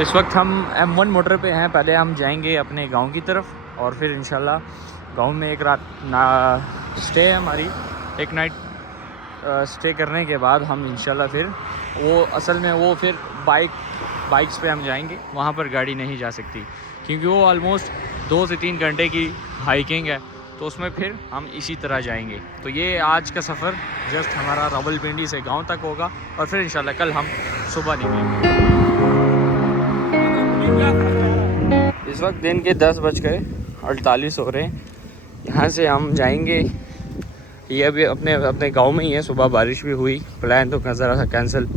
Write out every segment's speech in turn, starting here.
इस वक्त हम M1 मोटर पे हैं। पहले हम जाएंगे अपने गांव की तरफ और फिर इंशाल्लाह गांव में एक रात स्टे है हमारी, एक नाइट स्टे करने के बाद हम इंशाल्लाह फिर वो असल में वो फिर बाइक्स पे हम जाएंगे। वहाँ पर गाड़ी नहीं जा सकती क्योंकि वो ऑलमोस्ट 2 से 3 घंटे की हाइकिंग है, तो उसमें फिर हम इसी तरह जाएंगे। तो ये आज का सफ़र जस्ट हमारा रावलपिंडी से गांव तक होगा और फिर इंशाल्लाह कल हम सुबह निकलेंगे। इस वक्त दिन के 10:48 हो रहे हैं। यहाँ से हम जाएंगे, ये अभी अपने गांव में ही है। सुबह बारिश भी हुई, प्लान तो ज़रा सा कैंसिल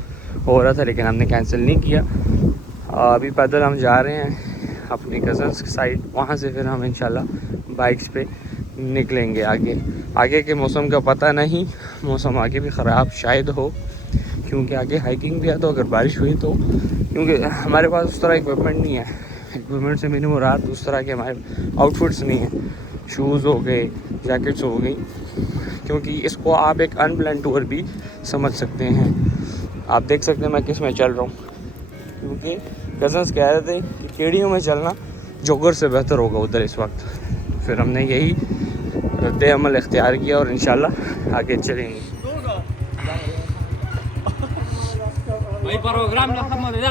हो रहा था लेकिन हमने कैंसिल नहीं किया। अभी पैदल हम जा रहे हैं अपनी कज़न्स की साइड, वहाँ से फिर हम इंशाल्लाह बाइक्स पे निकलेंगे। आगे के मौसम का पता नहीं, मौसम आगे भी ख़राब शायद हो क्योंकि आगे हाइकिंग भी है। तो अगर बारिश हुई तो, क्योंकि हमारे पास उस तरह इक्विपमेंट नहीं है, इक्विपमेंट से मैंने मुराद उस तरह के हमारे आउटफिट्स नहीं हैं, शूज़ हो गए, जैकेट्स हो गई, क्योंकि इसको आप एक अनप्लान टूर भी समझ सकते हैं। आप देख सकते हैं मैं किस में चल रहा हूँ, क्योंकि कज़न्स कह रहे थे कि केड़ियों में चलना जोगर से बेहतर होगा उधर इस वक्त। फिर हमने यही रद्द अमल इख्तियार किया और इंशाल्लाह आगे चलेंगे। भाई प्रोग्राम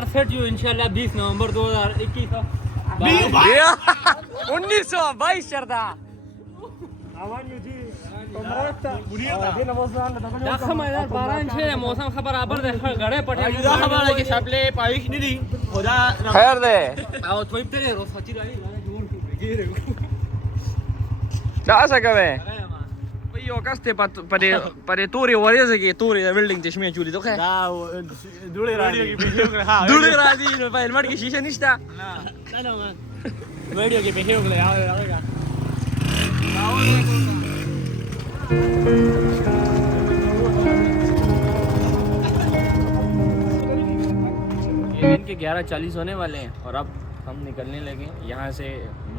सेट जो इंशाल्लाह 20 नवंबर 2021 1922 शरदा मौसम खबर बराबर गड़े पटे की सबले पाइश नहीं खुदा खैर दे आओ तो तेरे रो सच्ची रानी क्या सकवे यो कस्ते परे तूरी वरिया से की तूरी बिल्डिंग चश्मे चूली तो है धूले रानी की पीछे हां धूले रानी भाई मर की शीशा निष्ठा ना वीडियो के पीछे हो गया आएगा ये दिन के 11:40 होने वाले हैं और अब हम निकलने लगे यहाँ से।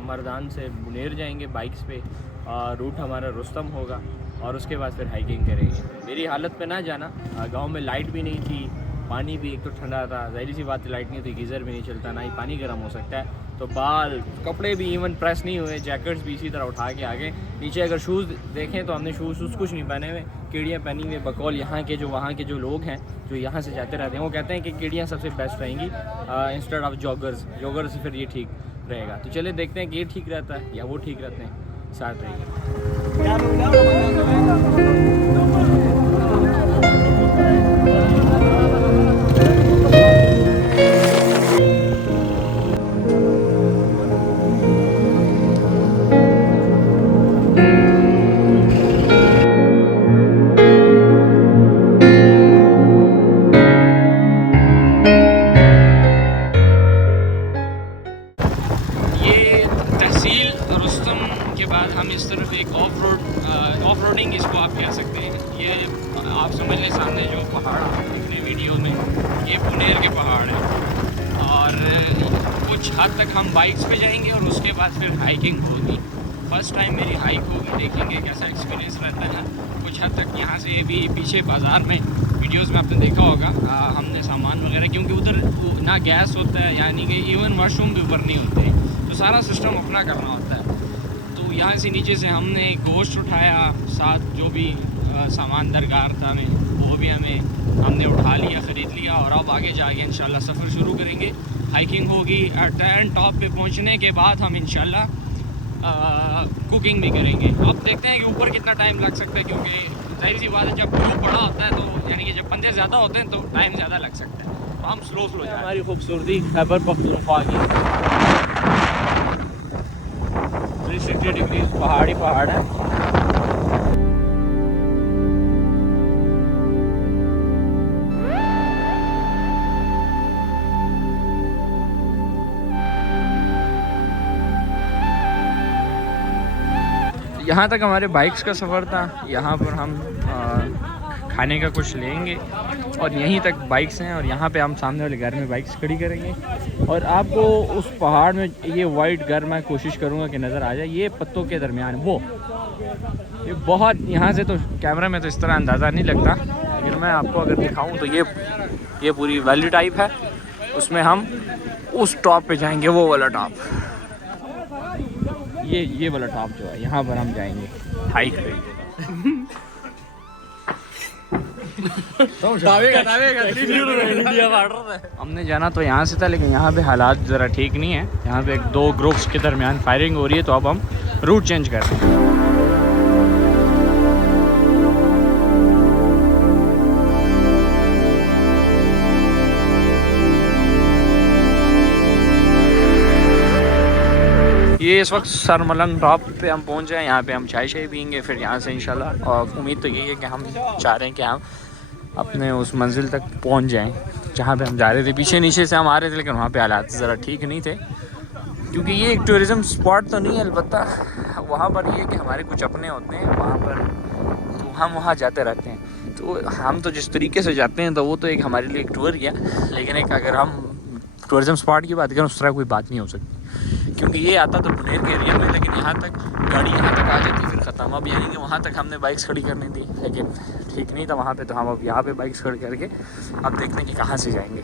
मर्दान से बुनेर जाएंगे बाइक्स पे, रूट हमारा रुस्तम होगा और उसके बाद फिर हाइकिंग करेंगे। मेरी हालत पे ना जाना, गांव में लाइट भी नहीं थी, पानी भी एक तो ठंडा था, ज़ाहिर सी बात है लाइट नहीं थी, गीज़र भी नहीं चलता, ना ही पानी गर्म हो सकता है, तो बाल कपड़े भी इवन प्रेस नहीं हुए, जैकेट्स भी इसी तरह उठा के आगे। नीचे अगर शूज़ देखें तो हमने शूज़ कुछ नहीं पहने हुए, केड़ियाँ पहनी हुई बकौल यहाँ के जो वहाँ के जो लोग हैं जो यहाँ से जाते रहते हैं, वो कहते हैं कि केड़ियाँ सबसे बेस्ट रहेंगी इंस्टेड ऑफ जॉगर्स फिर ये ठीक रहेगा। तो चले देखते हैं कि ये ठीक रहता है या वो ठीक रहते हैं, साथ रहेंगे। हम इस तरफ एक ऑफ रोडिंग इसको आप कह सकते हैं। ये आप समझ लें सामने जो पहाड़ आप देखने वीडियो में, ये बुनेर के पहाड़ हैं और कुछ हद तक हम बाइक्स पे जाएंगे और उसके बाद फिर हाइकिंग होगी। फर्स्ट टाइम मेरी हाइक होगी, देखेंगे कैसा एक्सपीरियंस रहता है। कुछ हद तक यहाँ से भी पीछे बाज़ार में वीडियोज़ में आपने देखा होगा, हमने सामान वगैरह, क्योंकि उधर ना गैस होता है, यानी कि इवन वॉशरूम भी ऊपर नहीं होते, तो सारा सिस्टम अपना करना होता है। यहाँ से नीचे से हमने गोश्त उठाया, साथ जो भी सामान दरकार था हमें वो भी हमने उठा लिया, ख़रीद लिया और अब आगे जाके इंशाल्लाह सफ़र शुरू करेंगे। हाइकिंग होगी, एंड टॉप पे पहुँचने के बाद हम इंशाल्लाह कुकिंग भी करेंगे। अब देखते हैं कि ऊपर कितना टाइम लग सकता है, क्योंकि ज़ाहिर सी बात है जब ग्रुप बड़ा होता है तो यानी कि जब बंदे ज़्यादा होते हैं तो टाइम ज़्यादा लग सकता है, तो हम स्लो जाए। हमारी खूबसूरती खैबर पख्तूनख्वा की 360 डिग्री पहाड़ है। यहाँ तक हमारे बाइक्स का सफ़र था। यहाँ पर हम खाने का कुछ लेंगे और यहीं तक बाइक्स हैं और यहाँ पे हम सामने वाले घर में बाइक्स खड़ी करेंगे और आपको उस पहाड़ में ये वाइट घर मैं कोशिश करूँगा कि नज़र आ जाए। ये पत्तों के दरमियान वो ये बहुत, यहाँ से तो कैमरा में तो इस तरह अंदाज़ा नहीं लगता, लेकिन मैं आपको अगर दिखाऊँ तो ये पूरी वैली टाइप है उसमें हम उस टॉप पे जाएंगे, वो वाला टॉप, ये वाला टॉप जो है, यहाँ पर हम जाएंगे हाइक पे। हमने जाना तो यहाँ से था, लेकिन यहाँ पे हालात ज़रा ठीक नहीं है। यहाँ पे 2 ग्रुप्स के दरमियान फायरिंग हो रही है, तो अब हम रूट चेंज कर रहे हैं। ये इस वक्त सरमलंग टॉप पे हम पहुँच जाए। यहाँ पे हम चाय पियेंगे, फिर यहाँ से इंशाल्लाह, और उम्मीद तो यही है कि हम चाह रहे हैं कि हम अपने उस मंजिल तक पहुँच जाएं जहाँ पे हम जा रहे थे। पीछे नीचे से हम आ रहे थे, लेकिन वहाँ पे हालात ज़रा ठीक नहीं थे, क्योंकि ये एक टूरिज़म स्पॉट तो नहीं है, अलबत्ता वहाँ पर ये कि हमारे कुछ अपने होते हैं वहाँ पर, तो हम वहाँ जाते रहते हैं। तो हम तो जिस तरीके से जाते हैं तो वो तो एक हमारे लिए एक टूर ही है, लेकिन एक अगर हम टूरिज़म स्पॉट की बात करें उस तरह कोई बात नहीं हो सकती, क्योंकि ये आता तो बुनेर के एरिया में, लेकिन यहाँ तक गाड़ी यहाँ तक आ जाती फिर ख़त्म। अब यानी कि वहाँ तक हमने बाइक्स खड़ी करनी थी, लेकिन ठीक नहीं था वहाँ पे, तो हम अब यहाँ पे बाइक्स खड़ी करके अब देखते हैं कि कहाँ से जाएंगे।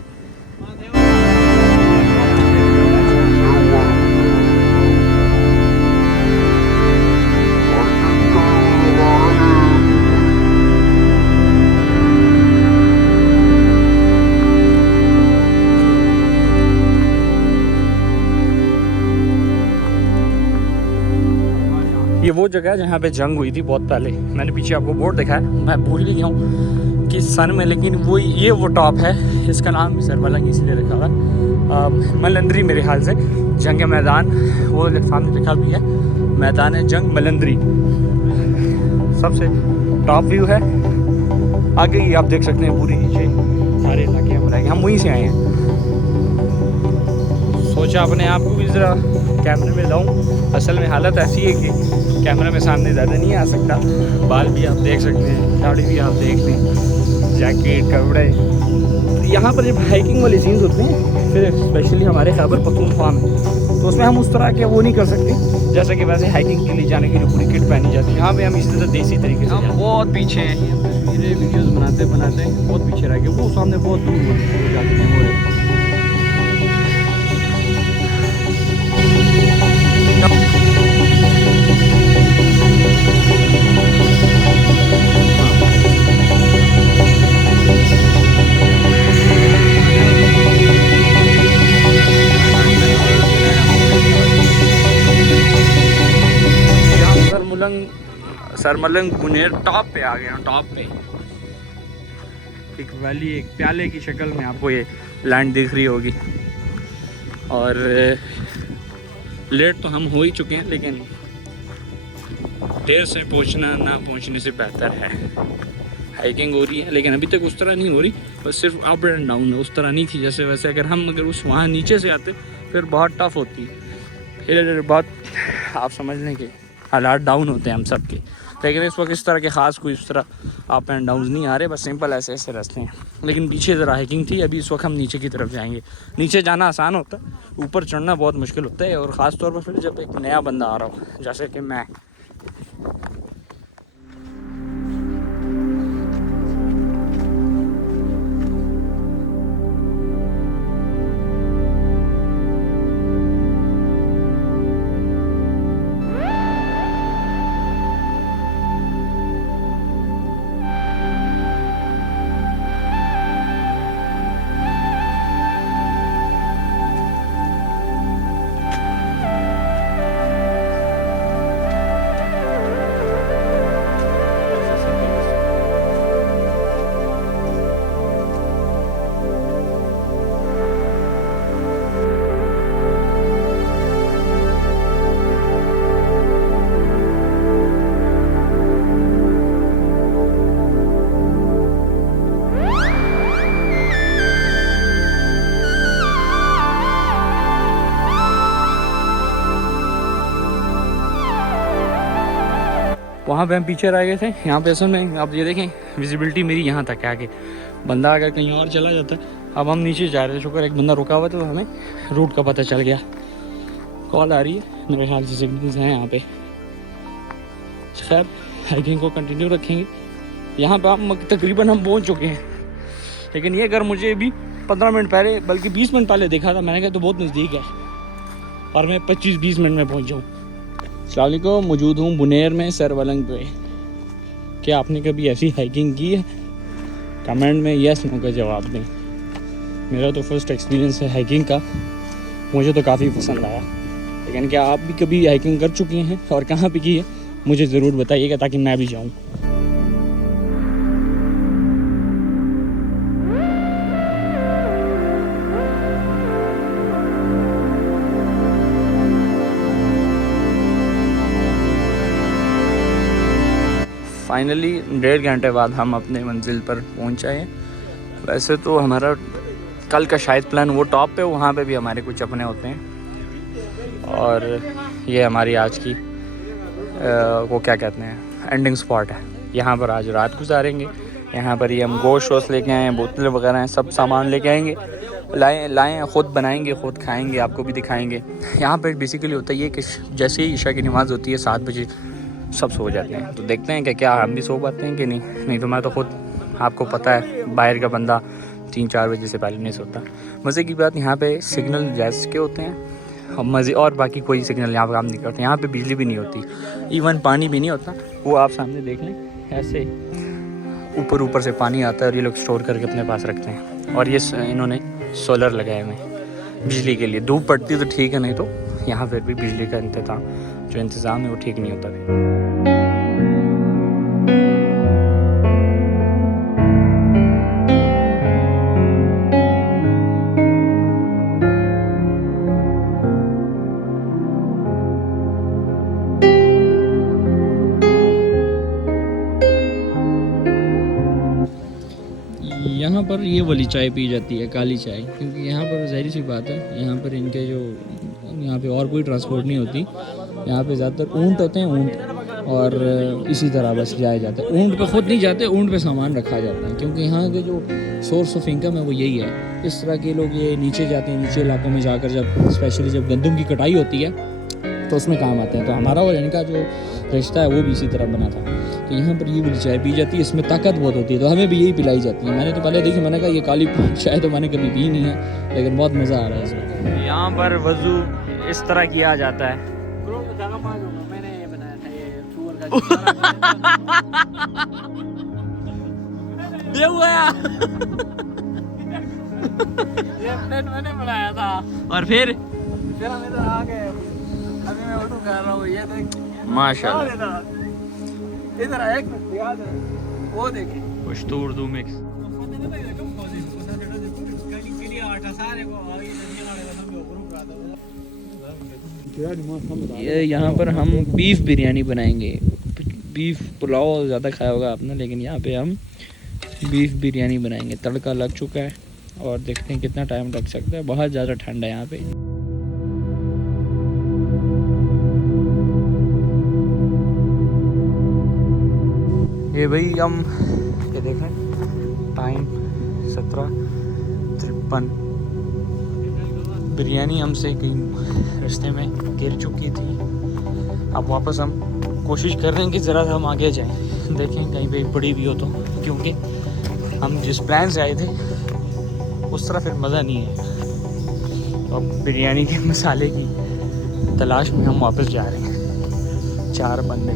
ये वो जगह है जहाँ पे जंग हुई थी बहुत पहले। मैंने पीछे आपको बोर्ड देखा है, मैं भूल ही गया हूँ कि सन में, लेकिन वो ये वो टॉप है, इसका नाम भी सरमलंग इसलिए रखा हुआ है। मलंदरी मेरे ख्याल से जंग मैदान, वो सामने लिखा भी है, मैदान है जंग मलंदरी। सबसे टॉप व्यू है। आगे ही आप देख सकते हैं पूरी नीचे सारे इलाके हम रहेंगे, हम वहीं से आए हैं। सोचा अपने आप को भी ज़रा कैमरे में लाऊं। असल में हालत ऐसी है कि कैमरा में सामने ज़्यादा नहीं आ सकता। बाल भी आप देख सकते हैं, दाढ़ी भी आप देख लें, जैकेट, कपड़े। यहाँ पर जब हाइकिंग वाले सीन्स होते हैं, फिर स्पेशली हमारे खैबर पख्तूनख्वा में, तो उसमें हम उस तरह के वो नहीं कर सकते जैसे कि वैसे हाइकिंग के लिए जाने के लिए पूरी किट पहनी जाती है। यहाँ पे हम इसी तरह देसी तरीके से, हम बहुत पीछे हैं, तस्वीरें वीडियोज़ बनाते बनाते बहुत पीछे रह गए। वो सामने बहुत दूर हो जाते हैं वो। सरमलंग बुनेर टॉप पे आ गया, टॉप पे एक वैली, एक प्याले की शक्ल में आपको ये लैंड दिख रही होगी। और लेट तो हम हो ही चुके हैं, लेकिन देर से पहुंचना ना पहुंचने से बेहतर है। हाइकिंग हो रही है, लेकिन अभी तक उस तरह नहीं हो रही, बस सिर्फ अप एंड डाउन है, उस तरह नहीं थी जैसे वैसे। अगर उस वहाँ नीचे से आते फिर बहुत टफ होती, फिर बहुत आप समझ लें कि हालात डाउन होते हैं हम सब के। लेकिन इस वक्त इस तरह के ख़ास कोई इस तरह अप एंड डाउन नहीं आ रहे, बस सिंपल ऐसे ऐसे रास्ते हैं। लेकिन पीछे ज़रा हाइकिंग थी, अभी इस वक्त हम नीचे की तरफ जाएंगे। नीचे जाना आसान होता है, ऊपर चढ़ना बहुत मुश्किल होता है, और ख़ास तौर पर फिर जब एक नया बंदा आ रहा हो जैसे कि मैं। वहाँ पे हम पीछे रह गए थे। यहाँ पे असल में आप ये देखें, विजिबिलिटी मेरी यहाँ तक है आगे, बंदा अगर कहीं और चला जाता है। अब हम नीचे जा रहे थे, शुक्र एक बंदा रुका हुआ तो हमें रूट का पता चल गया। कॉल आ रही है, मेरे ख्याल से सिग्नल्स हैं यहाँ पे। खैर हाइकिंग को कंटिन्यू रखेंगे। यहाँ पर हम तकरीबन हम पहुँच चुके हैं, लेकिन ये अगर मुझे भी 15 मिनट पहले, बल्कि 20 मिनट पहले देखा था मैंने, कहा तो बहुत नज़दीक है और मैं 25-20 मिनट में पहुंच जाऊँ। अस्सलाम वालेकुम, मौजूद हूँ बुनेर में सरवलंग पे। क्या आपने कभी ऐसी हाइकिंग की है? कमेंट में यस नो का जवाब दें। मेरा तो फर्स्ट एक्सपीरियंस है हाइकिंग का, मुझे तो काफ़ी पसंद आया। लेकिन क्या आप भी कभी हाइकिंग कर चुके हैं और कहाँ पे की है मुझे ज़रूर बताइएगा ताकि मैं भी जाऊँ। फाइनली 1.5 घंटे बाद हम अपने मंजिल पर पहुँच आए। वैसे तो हमारा कल का शायद प्लान वो टॉप पे, वहाँ पे भी हमारे कुछ अपने होते हैं। और ये हमारी आज की वो क्या कहते हैं एंडिंग स्पॉट है। यहाँ पर आज रात गुजारेंगे। यहाँ पर ही हम गोश्त वोश्त लेके आए हैं, बोतलें वगैरह हैं, सब सामान लेके आएंगे, लाएँ ख़ुद बनाएंगे, ख़ुद खाएंगे, आपको भी दिखाएंगे। यहाँ पर बेसिकली होता है ये कि जैसे ही ईशा की नमाज़ होती है 7 बजे सब सो जाते हैं। तो देखते हैं कि क्या हम भी सो पाते हैं कि नहीं तो मैं तो ख़ुद, आपको पता है बाहर का बंदा 3-4 बजे से पहले नहीं सोता। मज़े की बात यहाँ पे सिग्नल जैस के होते हैं मज़े, और बाकी कोई सिग्नल यहाँ पर काम नहीं करते। यहाँ पे बिजली भी नहीं होती, इवन पानी भी नहीं होता। वो आप सामने देख लें, ऐसे ऊपर से पानी आता है और ये लोग स्टोर करके अपने पास रखते हैं। और ये इन्होंने सोलर लगाए हुए हैं बिजली के लिए। धूप पड़ती तो ठीक है, नहीं तो यहाँ पर भी बिजली का इंतज़ाम है वो ठीक नहीं होता फिर। यहाँ पर ये वाली चाय पी जाती है, काली चाय, क्योंकि यहाँ पर ज़ाहिर सी बात है यहाँ पर इनके जो यहाँ पे और कोई ट्रांसपोर्ट नहीं होती। यहाँ पे ज़्यादातर ऊँट होते हैं, ऊँट, और इसी तरह बस जाया जाता है। ऊँट पे ख़ुद नहीं जाते, ऊँट पे सामान रखा जाता है, क्योंकि यहाँ के जो सोर्स ऑफ इनकम है वो यही है। इस तरह के लोग ये नीचे जाते हैं, नीचे इलाकों में जाकर जब स्पेशली जब गंदम की कटाई होती है तो उसमें काम आते हैं। तो हमारा और इनका जो रिश्ता है वो भी इसी तरह बना था। तो यहाँ पर ये वाली चाय पी जाती है, इसमें ताकत बहुत होती है, तो हमें भी यही पिलाई जाती है। मैंने तो पहले देखी, मैंने कहा ये काली चाय तो मैंने कभी पी नहीं है, लेकिन बहुत मज़ा आ रहा है इसमें। यहाँ पर वज़ू इस तरह किया जाता है। मैंने बनाया था और फिर आगे अभी मैं ऑटो कर रहा हूँ। ये देख माशाल्लाह, इधर एक वो देखिए कुछ तो उर्दू मिक्स। ये यहाँ पर हम बीफ बिरयानी बनाएंगे। बीफ पुलाव ज़्यादा खाया होगा आपने, लेकिन यहाँ पे हम बीफ बिरयानी बनाएंगे। तड़का लग चुका है और देखते हैं कितना टाइम लग सकता है। बहुत ज़्यादा ठंड है यहाँ पे। ये भाई हम ये देखें टाइम 17:53। बिरयानी हमसे कहीं रास्ते में गिर चुकी थी। अब वापस हम कोशिश कर रहे हैं कि ज़रा हम आगे जाएं, देखें कहीं पे पड़ी भी हो तो, क्योंकि हम जिस प्लान से आए थे उस तरह फिर मज़ा नहीं है। तो अब बिरयानी के मसाले की तलाश में हम वापस जा रहे हैं, 4 बंदे।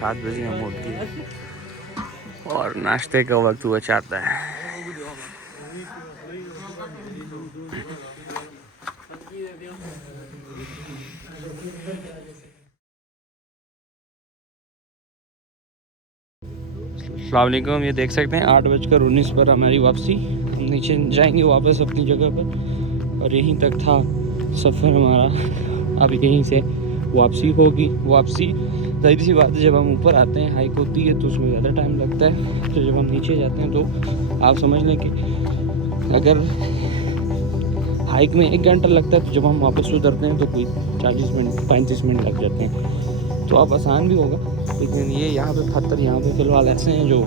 7 बजे हम उठ गए और नाश्ते का वक्त हुआ चाहता है। अस्सलाम वालेकुम, ये देख सकते हैं 8:19 पर हमारी वापसी। हम नीचे जाएंगे वापस अपनी जगह पर और यहीं तक था सफ़र हमारा। अब यहीं से वापसी होगी। वापसी जाहिर सी बात है, जब हम ऊपर आते हैं हाइक होती है तो उसमें ज़्यादा टाइम लगता है। तो जब हम नीचे जाते हैं तो आप समझ लें कि अगर हाइक में 1 घंटा लगता है तो जब हम वापस उतरते हैं तो कोई 40 मिनट 35 मिनट लग जाते हैं। तो अब आसान भी होगा, लेकिन ये यहाँ पे पत्थर यहाँ पे फ़िलहाल ऐसे हैं जो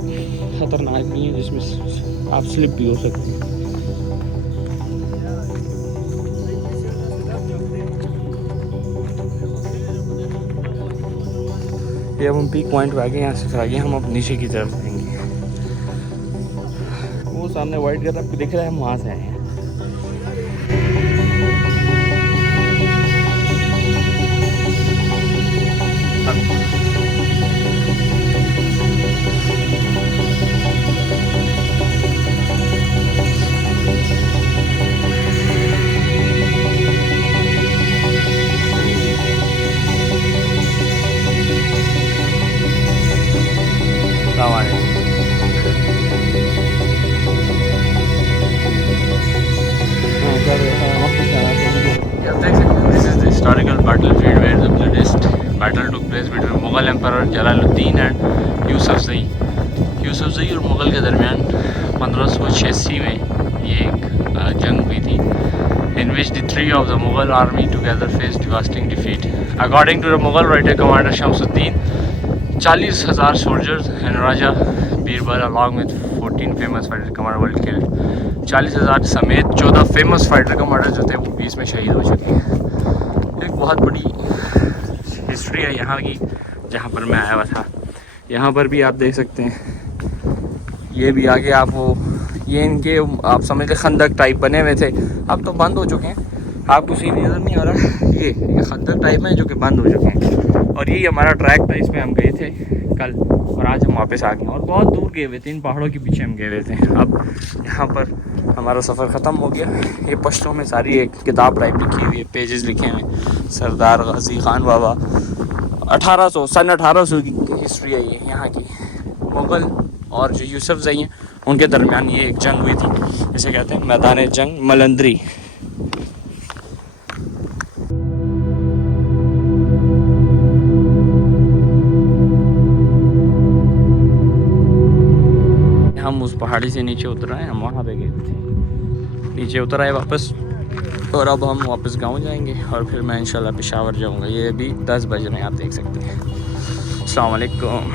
ख़तरनाक भी हैं, जिसमें आप स्लिप भी हो सकते हैं। ये अब हम पीक पॉइंट पे आ गए, यहाँ से आगे हम अब नीचे की तरफ जाएंगे। वो सामने वाइट कलर आपको दिख रहा है, हम वहाँ से आए हैं। Historical battlefield where the bloodiest battle took place between Mughal Emperor Jalaluddin and Yusufzai और मुग़ल के दरमियान 1586 में ये एक जंग हुई थी, in which the three of the Mughal army together faced devastating defeat. According to the Mughal writer Commander Shamsuddin, 40,000 soldiers and Raja Birbal along with 14 famous fighter commander were killed. 40,000 समेत 14 फेमस फाइटर कमांडर जो थे वो भी इसमें शहीद हो चुके हैं। एक बहुत बड़ी हिस्ट्री है यहाँ की, जहाँ पर मैं आया हुआ था। यहाँ पर भी आप देख सकते हैं, ये भी आगे आप वो ये इनके आप समझ लें खंदक टाइप बने हुए थे, अब तो बंद हो चुके हैं। आपको सीन नज़र नहीं आ रहा, ये खंदक टाइप हैं जो कि बंद हो चुके हैं। और यही हमारा ट्रैक था, इसमें हम गए थे कल और आज हम वापस आ गए और बहुत दूर गए हुए थे, इन पहाड़ों के पीछे हम गए हुए थे। अब यहाँ पर हमारा सफ़र ख़त्म हो गया। ये पश्तों में सारी एक किताब टाइप लिखी हुई है, पेजेस लिखे हैं। सरदार गाजी खान बाबा 1800 की हिस्ट्री है ये यहाँ की। मुग़ल और जो यूसुफ़ज़ई हैं उनके दरमियान ये एक जंग हुई थी, इसे कहते हैं मैदान जंग मलंदरी। हम उस पहाड़ी से नीचे उतर आए, हम वहाँ पे गए थे, नीचे उतर आए वापस और अब हम वापस गांव जाएंगे और फिर मैं इंशाल्लाह पेशावर जाऊँगा। ये अभी 10 बज रहे हैं, आप देख सकते हैं। अस्सलाम वालेकुम।